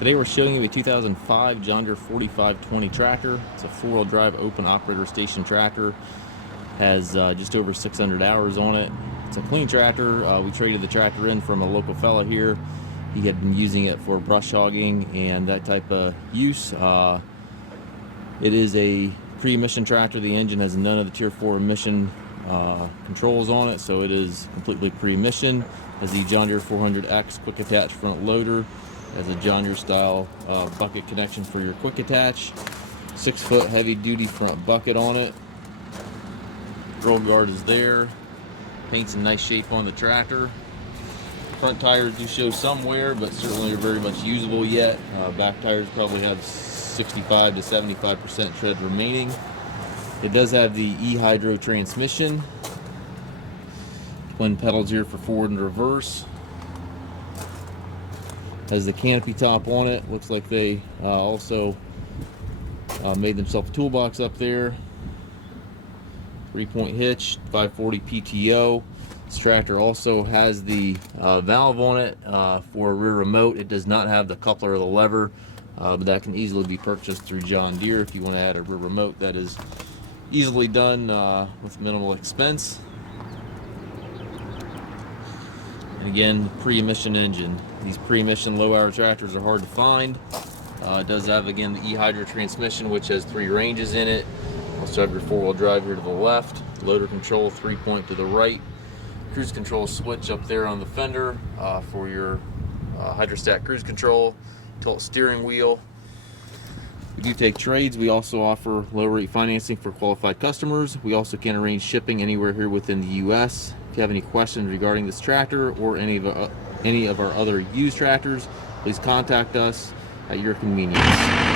Today we're showing you a 2005 John Deere 4520 tractor. It's a four-wheel drive open operator station tractor. Has just over 600 hours on it. It's a clean tractor. We traded the tractor in from a local fella here. He had been using it for brush hogging and that type of use. It is a pre-emission tractor. The engine has none of the Tier 4 emission controls on it, so it is completely pre-emission. Has the John Deere 400X quick attach front loader. Has a John Deere style bucket connection for your quick attach. 6-foot heavy duty front bucket on it. Roll guard is there. Paint's in nice shape on the tractor. Front tires do show some wear, but certainly are very much usable yet. Back tires probably have 65 to 75% tread remaining. It does have the e-hydro transmission. Twin pedals here for forward and reverse. Has the Canopy top on it. Looks like they also made themselves a toolbox up there. 3-point hitch, 540 PTO. This tractor also has the valve on it for a rear remote. It does not have the coupler or the lever, but that can easily be purchased through John Deere. If you want to add a rear remote, that is easily done with minimal expense. And again, pre-emission engine. These pre-emission low-hour tractors are hard to find. It does have, again, the e-hydro transmission, which has 3 ranges in it. Also have your 4-wheel drive here to the left, loader control 3-point to the right, cruise control switch up there on the fender for your hydrostat cruise control, tilt steering wheel. We do take trades. We also offer low-rate financing for qualified customers. We also can arrange shipping anywhere here within the U.S. If you have any questions regarding this tractor or any of our other used tractors, please contact us at your convenience.